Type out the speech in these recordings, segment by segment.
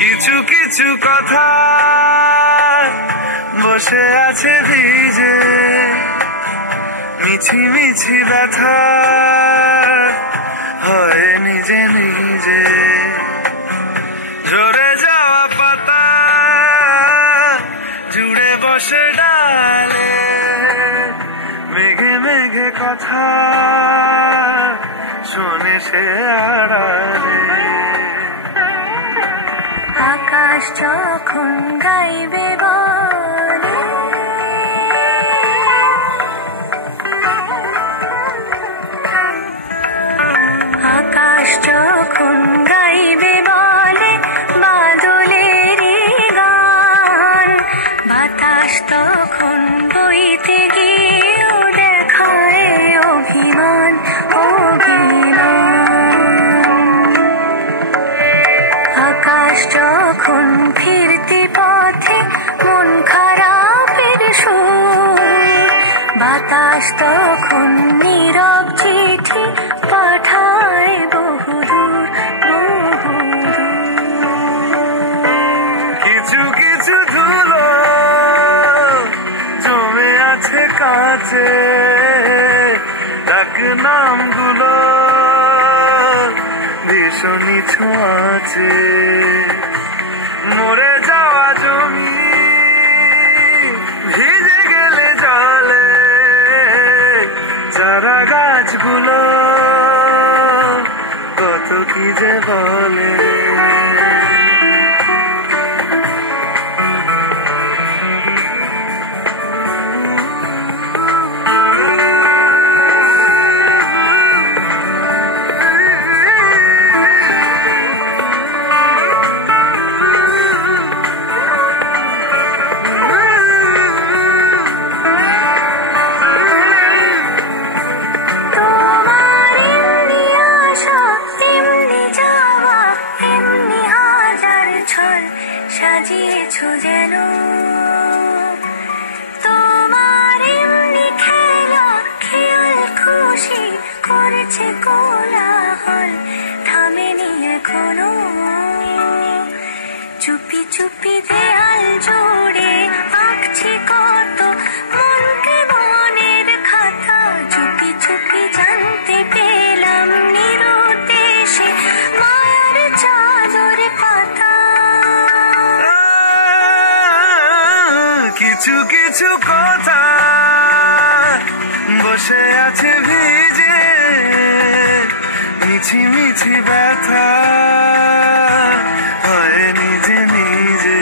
কিছু কিছু কথা বসে আছে ভিজে, মিছি মিছি ব্যথা হয় নিজে নিজে। ঝরে যাওয়া পাতা জুড়ে বসে ডালে, মেঘে মেঘে কথা শোনে সে আড়ালে। আকাশ যখন গাইবে বলে, আকাশ যখন গাইবে বলে বাদলেরই গান, বাতাস তখন বইতে গিয়েও দেখায় অভিমান অভিমান। আকাশ যখন ফিরতি পথে মন খারাপের সুর, বাতাস তখন নীরব চিঠি পাঠায় বহুদূর বহুদূর। কিছু কিছু ধুলো জমে আছে কাছে, ডাক নামগুলো ভীষণই ছোঁয়াচে। মরে যাওয়া জমি ভিজে গেলে জলে, চারা গাছগুলো কত কি যে বলে। সাজিয়েছো যেন তোমার এমনি খেলা, খেয়াল খুশি করেছে কোলাহল, থামেনি এখনো। চুপি চুপি দেয়াল জুড়ে আঁকছি কত মনকে মনের খাতা, চুপি চুপি জানতে পেলাম নিরুদ্দেশে মায়ার চাদর পাতা। কিছু কিছু কথা বসে আছে ভিজে, মিছি মিছি ব্যথা হয় নিজে নিজে।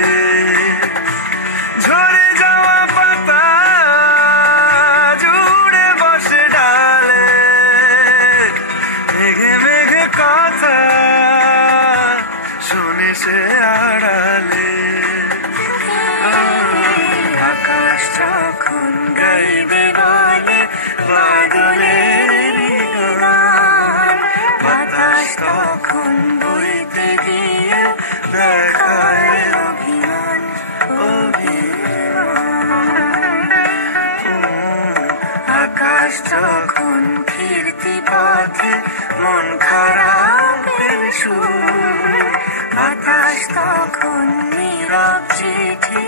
ঝরে যাওয়া পাতা জুড়ে বসে ডালে, মেঘে মেঘে কথা শুনে সে আড়ালে। আকাশ যখন গাইবে বলে বাদলের গান, বাতাস তখন বইতে গিয়ে দেখায় অভিমান অভিমান। আকাশ যখন ফিরতি পথে মন খারাপের সুর, বাতাস তখন নীরব চিঠি